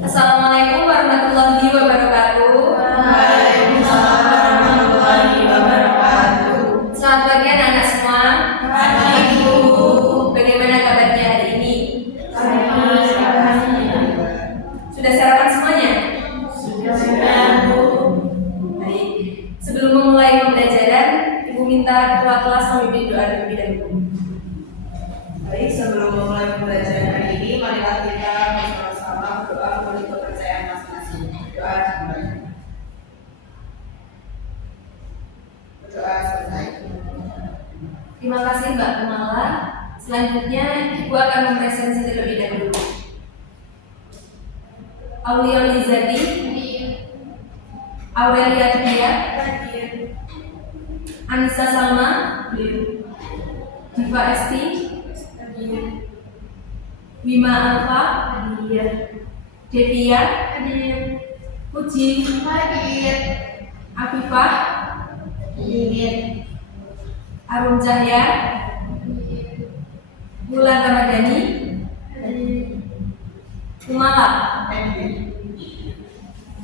Assalamualaikum warahmatullahi wabarakatuh. Waalaikumsalam warahmatullahi wabarakatuh. Selamat pagi anak-anak semua. Pagi, Bu. Bagaimana kabarnya hari ini? Sudah sarapan semuanya? Sudah, Bu. Baik. Sebelum memulai pembelajaran, Ibu minta ketua kelas memimpin doa terlebih dahulu. Baik, sebelum memulai pembelajaran hari ini, marilah kita bersama-sama berdoa menurut kepercayaan masing-masing. Doa dimulai. Berdoa selesai. Terima kasih Mbak Kumala. Selanjutnya, Ibu akan mempresentasi terlebih dahulu. Aulia Lizati, Aurelia Tudia, Anissa Salma, Diva Esti, Wima Alfa, Devia, Puji, Afifah, Arum Cahya, Bulan Ramadhani, Kumala.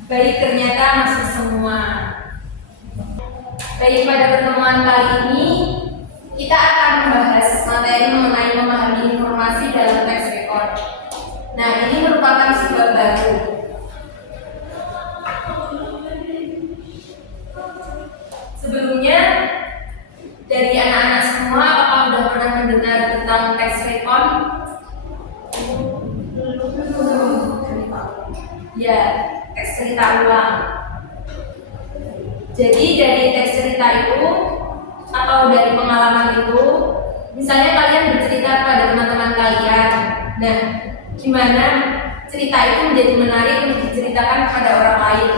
Baik, ternyata masuk semua. Baik, pada pertemuan kali ini kita akan membahas materi mengenai memahami informasi dalam teks rekod. Nah, ini merupakan sebuah baru. Sebelumnya, dari anak-anak semua, apakah sudah pernah mendengar tentang teks rekod? Ya, teks cerita ulang. Jadi dari teks cerita itu atau dari pengalaman itu, misalnya kalian bercerita kepada teman-teman kalian. Nah, gimana cerita itu menjadi menarik untuk diceritakan kepada orang lain?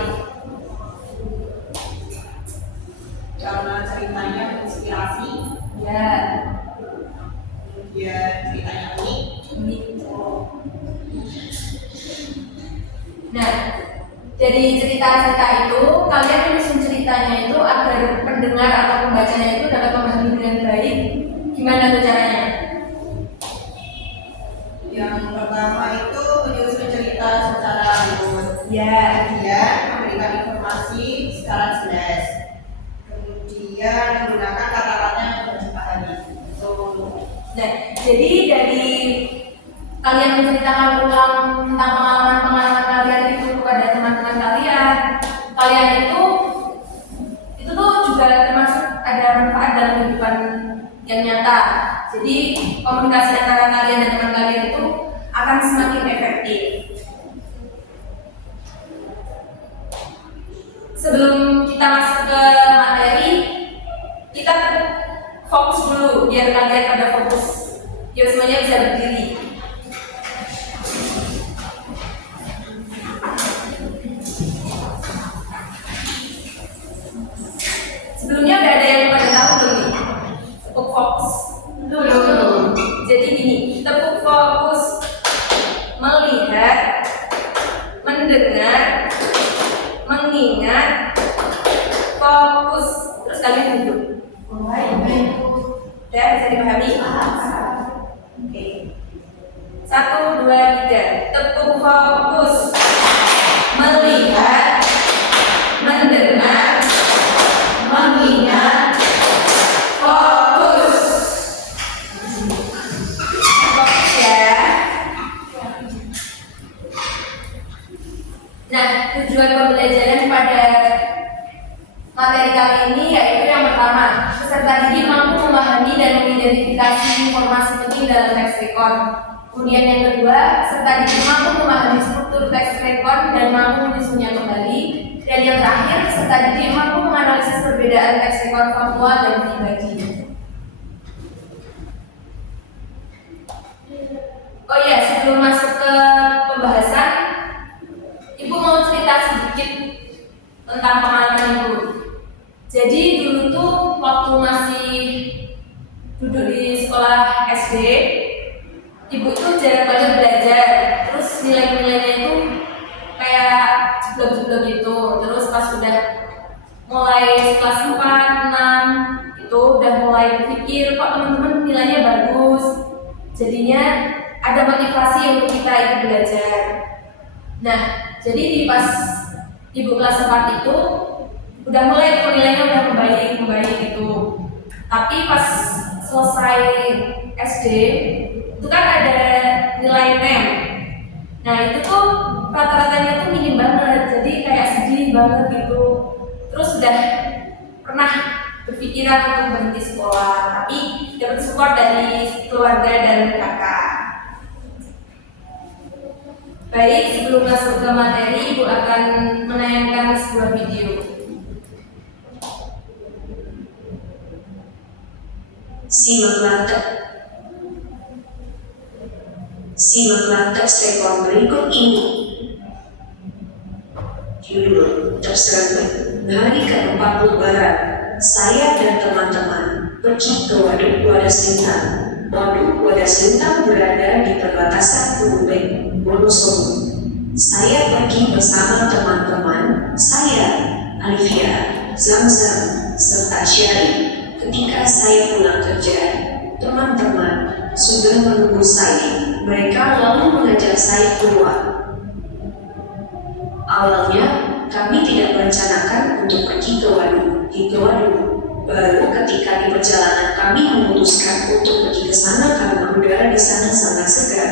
Karena ceritanya menginspirasi, Ya, kemudian ceritanya unik. Nah, dari cerita-cerita itu, kalian menyusun ceritanya itu agar pendengar atau pembacanya itu dapat memahami dengan baik. Gimana tuh caranya? Yang pertama itu menyusun cerita secara runut. Ya, Kemudian memberikan informasi secara jelas. Kemudian menggunakan kata-kata yang mudah dipahami. nah, jadi dari kalian menceritakan ulang tentang pengalaman-pengalaman kalian itu kepada teman-teman kalian itu tuh juga termasuk ada manfaat dalam kehidupan yang nyata. Jadi komunikasi antara kalian dan teman kalian itu akan semakin efektif. Sebelum kita masuk ke materi, kita fokus dulu biar kalian pada fokus. Yuk semuanya bisa berdiri. Sebelumnya udah ada yang pada tahu belum nih? Tepuk fokus. Jadi gini, tepuk fokus melihat, mendengar, mengingat, fokus. Terus kalian duduk. Udah bisa dipahami? Oke. 1, 2, 3. Tepuk fokus melihat, mendengar, mengingat, fokus. Fokus ya. Nah, tujuan pembelajaran pada materi kali ini yaitu yang pertama, peserta didik mampu memahami dan mengidentifikasi informasi penting dalam teks rekod. Kemudian yang kedua, peserta didik mampu memahami struktur teks rekod dan mampu menyusunnya kembali. Dan yang terakhir, peserta didik mampu menganalisis perbedaan teks rekod faktual dan pribadi. Oh iya, sebelum masuk ke pembahasan, Ibu mau cerita sedikit tentang pengalaman Ibu. Jadi dulu tuh waktu masih duduk di sekolah SD, Ibu tuh jarang banget belajar. Terus nilai-nilainya itu kayak jeblok-jeblok gitu. Terus pas udah mulai kelas 4, 6 itu udah mulai berpikir kok teman-teman nilainya bagus. Jadinya ada motivasi untuk kita itu belajar. Nah, jadi di pas ibu kelas 4 itu udah mulai nilainya udah membaik gitu. Tapi pas selesai SD itu kan ada nilai NEM. Nah itu tuh rata-ratanya tuh minim banget, jadi kayak sedih banget gitu. Terus udah pernah berpikiran untuk berhenti sekolah, tapi dapat support dari keluarga dan kakak. Baik, sebelum masuk ke materi, Ibu akan menayangkan sebuah video. Simaklah teks rekor berikut ini. Judul tersebut, hari ke-40 Lebaran, saya dan teman-teman pergi ke Waduk Wadas Lintang. Waduk Wadas Lintang berada di perbatasan Purubek, Wonosobo. Saya pergi bersama teman-teman saya, Alivia, Zamzam, serta Syari. Ketika saya pulang kerja, teman-teman sudah menunggu saya. Mereka lalu mengajak saya keluar. Awalnya, kami tidak merencanakan untuk pergi ke waduk. Baru ketika di perjalanan kami memutuskan untuk pergi ke sana karena udara di sana sangat segar.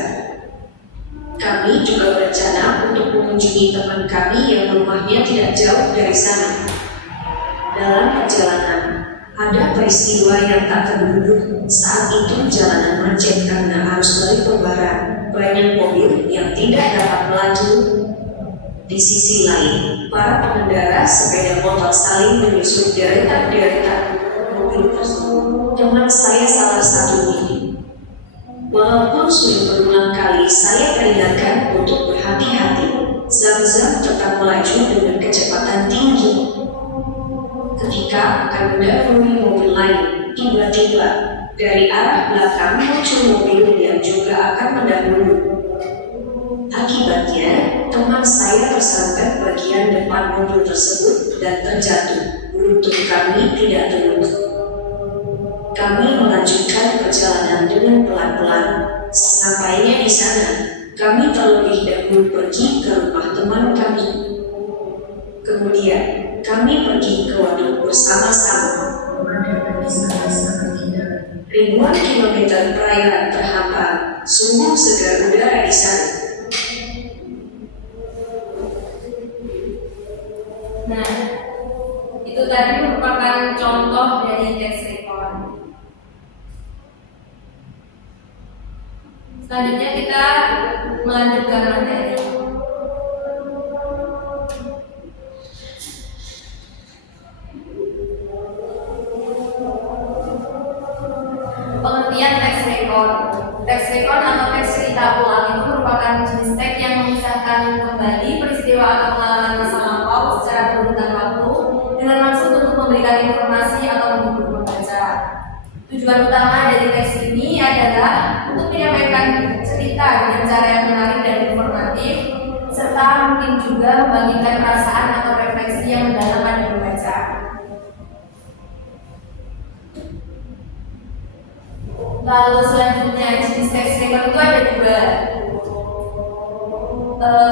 Kami juga berencana untuk mengunjungi teman kami yang rumahnya tidak jauh dari sana. Dalam perjalanan, ada peristiwa yang tak terduga. Saat itu jalanan macet karena arus balik lebaran. Banyak mobil yang tidak dapat melaju. Di sisi lain, para pengendara sepeda motor saling menyusul deretan mobil tersebut. Teman saya salah satunya. Walaupun sudah berulang kali saya peringatkan untuk berhati-hati, Zamzam tetap melaju dengan kecepatan tinggi. Ketika akan mendahului mobil lain, tiba-tiba dari arah belakang muncul mobil yang juga akan mendahului. Akibatnya, teman saya tersangkut bagian depan mobil tersebut dan terjatuh. Beruntung kami tidak terluka. Kami melanjutkan perjalanan dengan pelan-pelan. Sampainya di sana, kami terlebih dahulu pergi ke rumah teman kami. Kemudian, kami pergi ke waduk bersama-sama. Ribuan kilometer perairan terhampar, sungguh segar udara di sana. Nah, itu tadi merupakan contoh dari teks rekor. Selanjutnya kita melanjutkan materi. Pengertian teks rekor. Teks rekor atau teks cerita ulang itu merupakan jenis teks yang memisahkan kembali peristiwa atau pengalaman masa lampau secara berurutan waktu dengan maksud untuk memberikan informasi atau menghibur pembaca. Tujuan utama dari teks ini adalah untuk menyampaikan cerita dengan cara yang menarik dan informatif, serta mungkin juga membagikan perasaan atau refleksi yang mendalam pada pembaca. Lalu selanjutnya jenis teks rekor itu ada dua.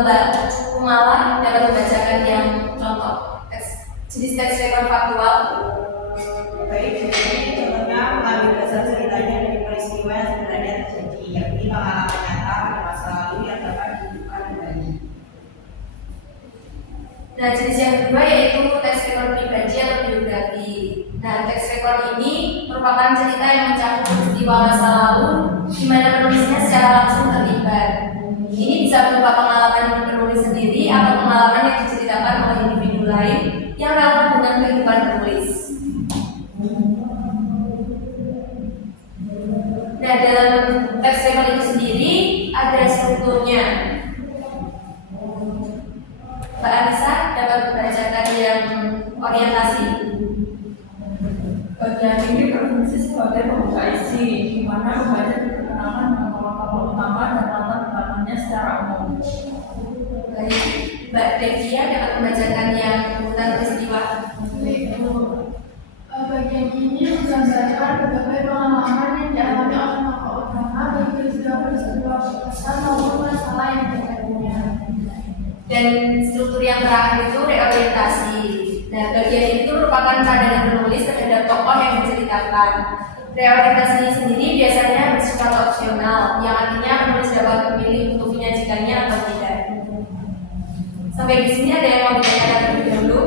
Mbak Kumala dapat membacakan yang contoh jenis teks rekor faktual. Baik, jadi contohnya mengambil dasar ceritanya dari peristiwa yang sebenarnya terjadi, yakni pengalaman nyata pada masa lalu yang dapat ditunjukkan kembali. Nah, jenis yang kedua yaitu teks rekor pribadi atau biografi. Nah, teks rekor ini merupakan cerita yang mencakup peristiwa masa lalu di mana penulisnya secara langsung terlibat. Ini bisa berupa pengalaman yang penulis sendiri atau pengalaman yang diceritakan oleh individu lain yang relevan dengan kehidupan penulis. Nah, dalam teks rekor itu sendiri ada strukturnya. Mbak Anissa dapat membacakan yang orientasi. Bagian ini berfungsi sebagai pembuka isi, di mana pembaca diperkenalkan dengan tokoh-tokoh utama dan latar belakangnya secara umum. Baik, Mbak Devia dapat membacakan yang urutan peristiwa. Baik, bagian ini menggambarkan berbagai pengalaman yang dialami oleh tokoh utama baik peristiwa-peristiwa besar maupun masalah yang terjadinya. Dan struktur yang terakhir itu reorientasi. Nah, bagian ini itu merupakan pandangan penulis terhadap tokoh yang diceritakan. Reorientasi ini sendiri biasanya bersifat opsional, yang artinya penulis dapat memilih untuk menyajikannya atau tidak. Sampai di sini ada yang mau ditanyakan terlebih dahulu?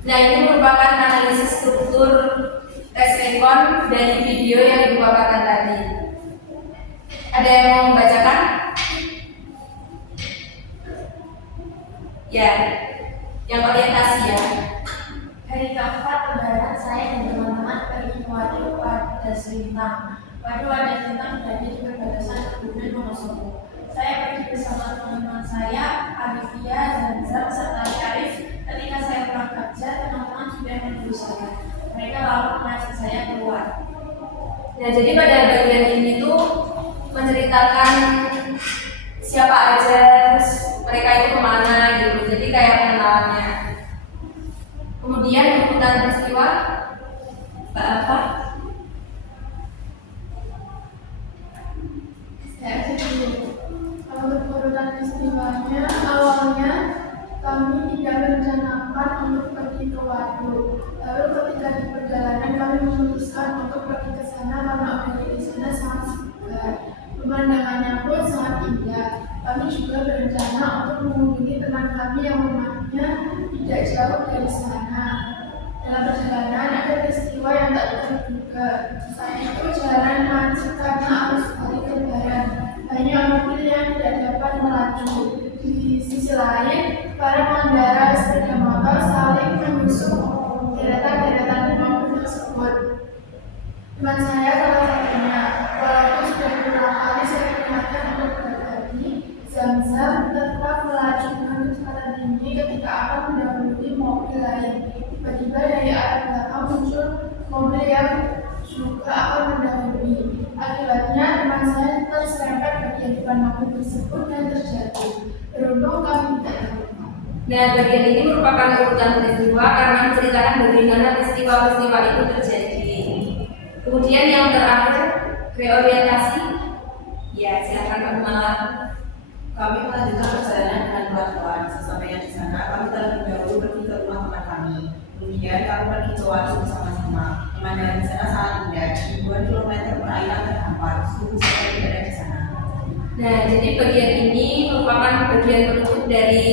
Nah, ini merupakan analisis struktur tes rekon dari video yang Ibu paparkan tadi. Ada yang mau membacakan? Ya, yang orientasi ya. Hari keempat lebaran saya dan teman-teman pergi waduh pada Selintang. Waduh pada Selintang berada di perbatasan Kebumen Wonosobo. Saya pergi bersama teman-teman saya, Arifia, Zanzam, serta Syarif. Ketika saya pulang kerja, teman-teman sudah menunggu saya. Mereka lalu mengajak saya keluar. Nah, jadi pada bagian ini tuh menceritakan siapa aja, terus mereka itu kemana gitu. Jadi kayak pengenalannya. Kemudian urutan peristiwa, Mbak apa? Saya cek dulu. Kalau untuk urutan peristiwanya, awalnya kami tidak merencanakan untuk pergi ke waduk. Lalu ketika di perjalanan kami memutuskan untuk pergi ke sana karena udara di sana sangat segar. Pemandangannya pun sangat indah. Kami juga berencana untuk mengunjungi teman kami yang rumahnya tidak jauh dari sana. Dalam perjalanan ada peristiwa yang tak terduga. Saat itu jalan macet karena arus balik lebaran. Banyak mobil yang tidak dapat melaju. Di sisi lain, para pengendara sepeda motor saling menyusup deretan-deretan mobil tersebut. Teman saya salah satunya, walaupun sudah beberapa kali saya ingatkan untuk berhati, Zamzam tetap melaju dengan kecepatan tinggi ketika akan mendahului mobil lain. Tiba-tiba dari arah belakang muncul mobil yang juga akan mendahului. Akibatnya teman saya terserempet bagian depan mobil tersebut dan terjatuh. Beruntung kami tidak terluka. Nah, bagian ini merupakan urutan peristiwa karena menceritakan bagaimana peristiwa-peristiwa itu terjadi. Kemudian yang terakhir, reorientasi. Ya, silakan Pak Malah. Kami melanjutkan perjalanan dengan pelan-pelan. Sesampainya di sana, kami terlebih dahulu pergi ke rumah teman kami. Kemudian kami pergi ke waduk bersama-sama. Pemandangan di sana sangat indah. Ribuan kilometer perairan terhampar. Sungguh sekali berada di sana. Nah, jadi bagian ini merupakan bagian penutup dari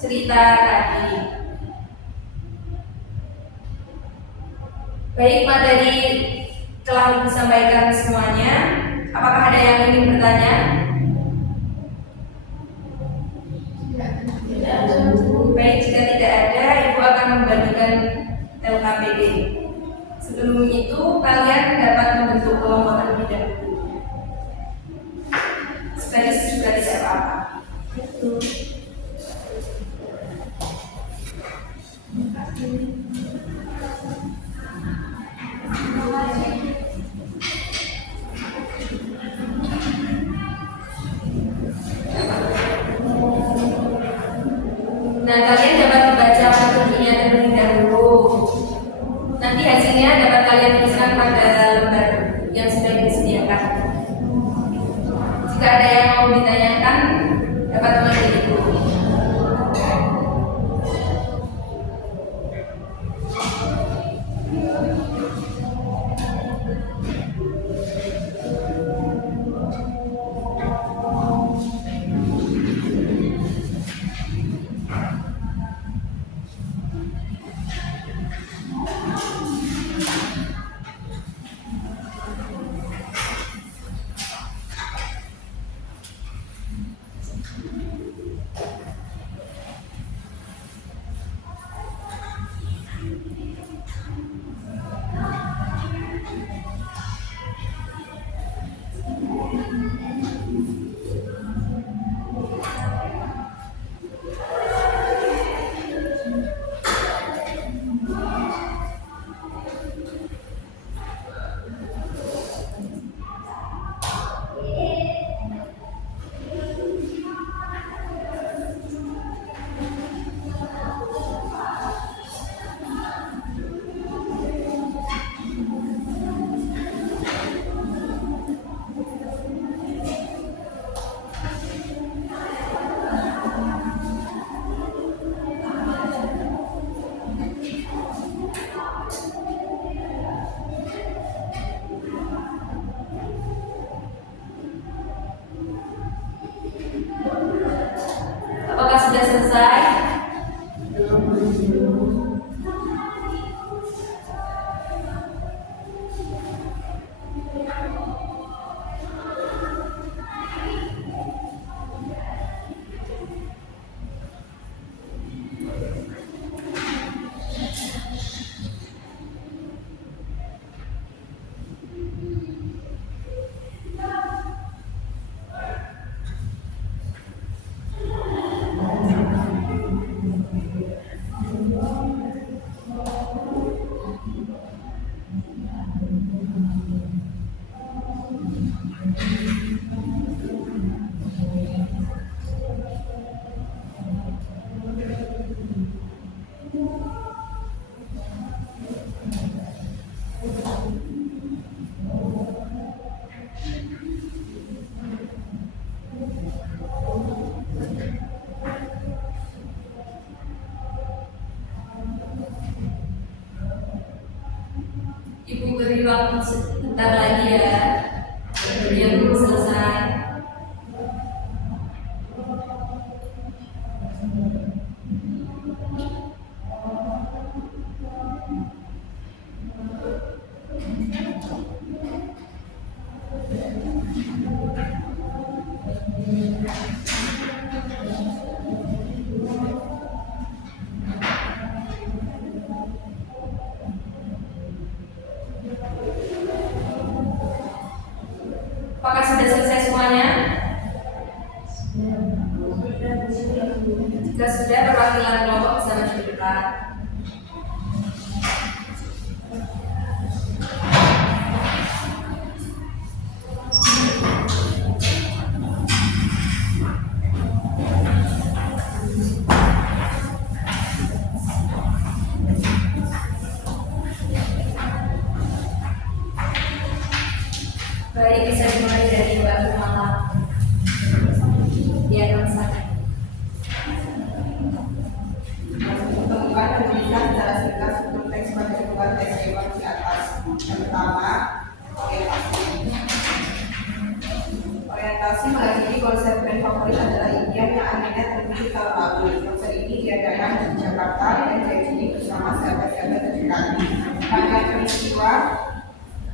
cerita tadi. Baik, materi telah disampaikan semuanya. Apakah ada yang ingin bertanya? Baik, jika tidak ada, Ibu akan membagikan LKPD. Sebelum itu, kalian dapat membentuk kelompok terlebih dahulu. Sebaris juga tidak apa-apa. Nah, kalian dapat membaca materinya terlebih dahulu. Nanti hasilnya dapat kalian tuliskan pada lembar yang sudah disediakan. Jika ada yang mau ditanyakan, dapat memanggil Ibu. waktu sebentar lagi ya. Biar belum selesai. Apakah sudah selesai semuanya? Jika sudah, perwakilan kelompok bisa maju ke depan. Baik, bisa dimulai dari Mbak Kumala. Ya, nomor 1. Temukan dan tuliskan secara singkat struktur teks pada kebutuhan teks hewan di atas. Yang pertama, orientasi. Orientasi mengakhiri konsep brand favorit adalah impian yang akhirnya terwujud tahun lalu. Konsep ini diadakan di Jakarta dan jadi bersama sahabat-sahabat terdekat. Rangkaian peristiwa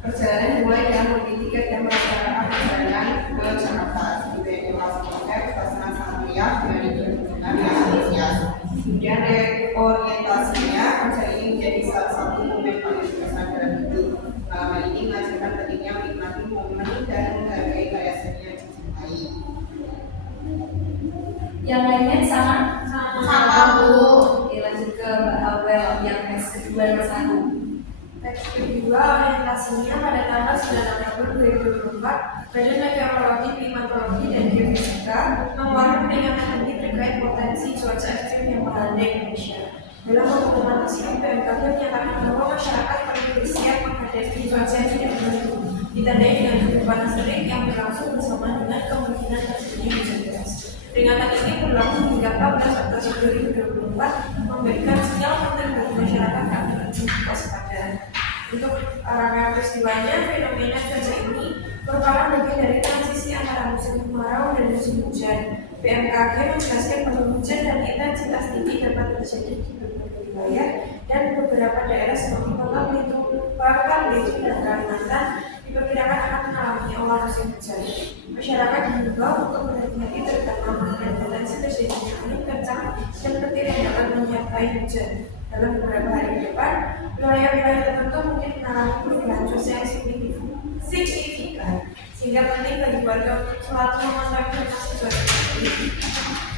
perjalanan dimulai dengan membeli tiket dan melaksanakan perjalanan ke Jakarta. Sebagai informasi konsep, pasangan sangat meriah dengan pertunjukan yang antusias. Kemudian orientasinya, konser ini menjadi salah satu momen paling berkesan dalam hidup. Pengalaman ini mengajarkan pentingnya menikmati momen dan menghargai karya seni yang dicintai. Yang lainnya sama? Sama, Bu. Oke, lanjut ke Mbak Awel yang teks kedua nomor 1. Teks kedua, orientasinya pada tanggal 9 Oktober 2024, Badan Meteorologi, Klimatologi, dan Geofisika mengeluarkan peringatan dini terkait potensi cuaca ekstrim yang melanda Indonesia. Dalam dokumentasi BMKG menyatakan bahwa masyarakat perlu bersiap menghadapi cuaca yang tidak menentu, ditandai dengan suhu panas terik yang berlangsung bersama dengan kemungkinan terjadi hujan deras. Peringatan ini berlaku hingga 14 Oktober 2024, memberikan sinyal penting bagi masyarakat agar lebih waspada. Untuk rangkaian peristiwanya, fenomena cuaca ini merupakan bagian dari transisi antara musim kemarau dan musim hujan. BMKG menjelaskan bahwa hujan dan intensitas tinggi dapat terjadi di beberapa wilayah dan beberapa daerah seperti Kota Belitung, Bangka Belitung, dan Kalimantan diperkirakan akan mengalami awal musim hujan. Masyarakat diimbau untuk berhati-hati terutama mengenai potensi terjadinya angin kencang dan petir yang dapat menyertai hujan. Dalam beberapa hari ke depan, wilayah-wilayah tertentu mungkin mengalami perubahan cuaca yang signifikan, sehingga penting bagi warga untuk selalu memantau informasi cuaca ini.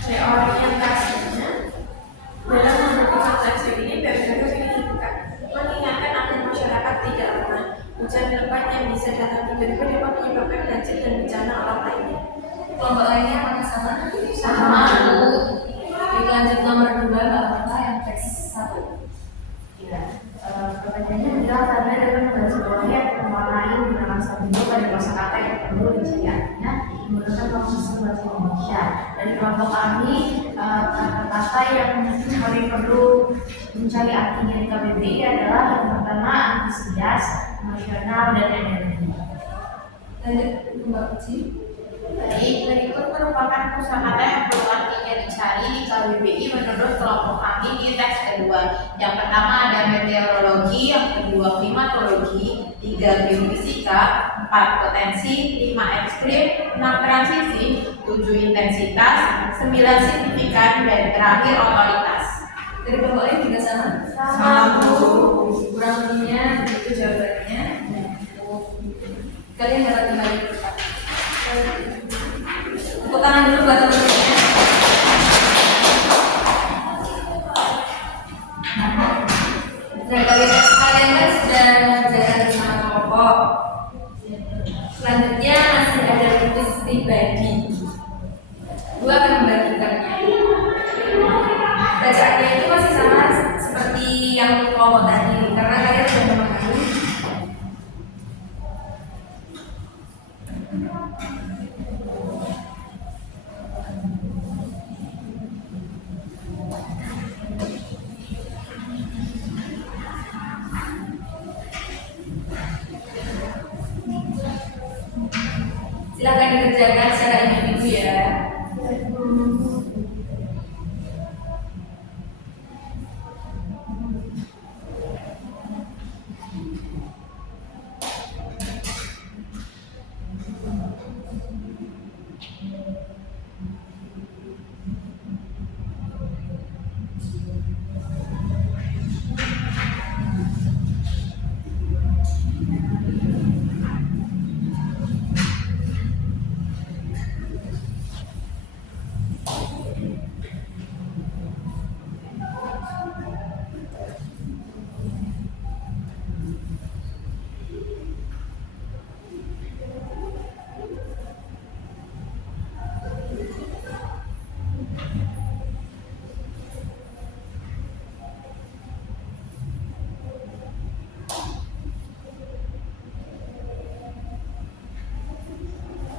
Orientasinya dalam menghadapi cuaca ekstrim ini, BMKG mengingatkan agar masyarakat tidak lemah. Hujan lebat yang bisa datang tiba-tiba dapat menyebabkan banjir dan bencana alam lainnya. Kelompok lainnya apakah sama? Sama, Bu. Oke, lanjut nomor 2, Mbak Mata yang teks 1. Ya, pertanyaannya adalah tanda dalam membahas bawahnya mewarnai menggunakan stabilo pada kosakata yang perlu dicari artinya menggunakan maksud bahasa Indonesia. Dari kelompok kami, kata-kata yang paling perlu mencari artinya di KBBI adalah yang pertama antusias, emosional, dan energi. Lanjut Mbak Uci. Baik, berikut merupakan kosakata yang perlu artinya dicari di KBBI menurut kelompok kami di teks kedua. Yang pertama ada meteorologi, yang kedua klimatologi, 3 geofisika, 4 potensi, 5 ekstrim, 6 transisi, 7 intensitas, 9 signifikan, dan terakhir otoritas. Dari kelompok lain juga sama? Sama, Bu. Kurang lebihnya begitu jawabannya. Kalian dapat kembali ke tempat. Tepuk tangan dulu buat teman-temannya. Nah, kalian kan sudah mengerjakan bersama kelompok. Selanjutnya masih ada tugas pribadi. Gue akan membagikannya. Bacaannya itu masih sama seperti yang kelompok tadi, karena kalian sudah memahami. silakan dikerjakan secara individu ya.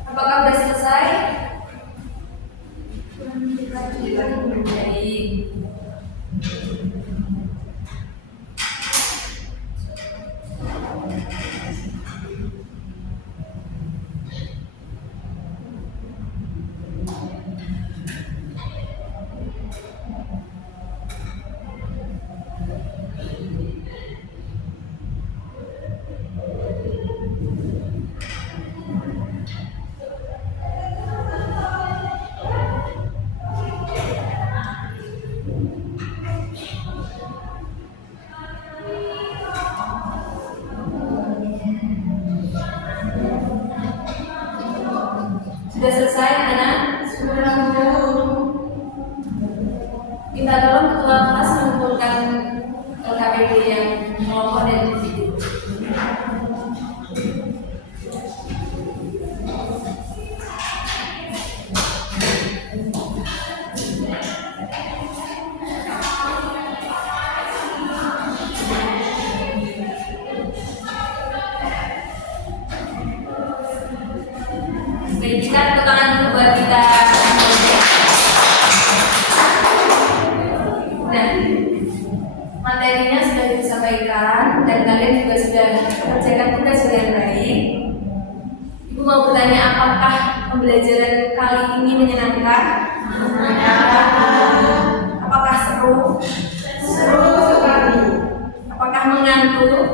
Apakah sudah selesai? Baik. Sudah selesai, anak? Sudah. Kita tolong ketua kelas mengumpulkan LKPD yang kelompok dan individu. Baik, kita tepuk tangan dulu buat kita. Nah, materinya sudah disampaikan dan kalian juga sudah mengerjakan tugas dengan baik. Ibu mau bertanya, apakah pembelajaran kali ini menyenangkan? Apakah seru? Seru sekali. Apakah mengantuk?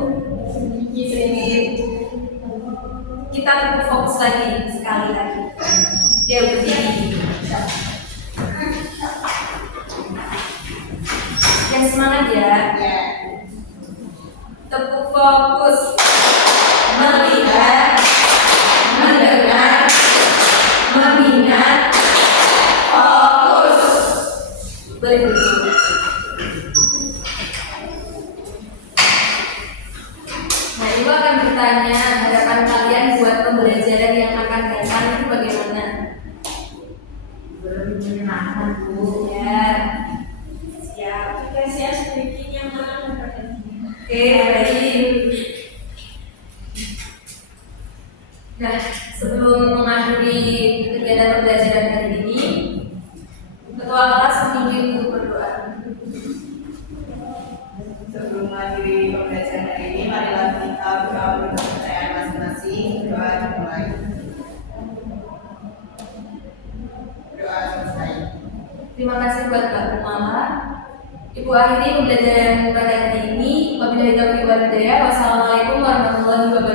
Sedikit. Kita tetap fokus lagi sekali lagi. Ya berdiri. Yang semangat ya. Tepuk fokus. Melihat, mendengar, mengingat, fokus. Berdiri. Nah, ibu akan bertanya harapan kalian buat pembelajaran yang akan datang itu bagaimana? Lebih menyenangkan, Bu. Ya, Siap. Aplikasi sedikit yang mana mendapatkan oke, baik. Nah, sebelum mengakhiri kegiatan pembelajaran hari ini, ketua kelas memimpin untuk berdoa. Sebelum mengakhiri pembelajaran hari ini, marilah kita berdoa untuk kepercayaan masing-masing. Doa dimulai. Doa selesai. Terima kasih buat Mbak Kumala. Ibu akhiri pembelajaran pada hari ini. Wabillahi taufiq wal hidayah. Wassalamualaikum warahmatullahi wabarakatuh.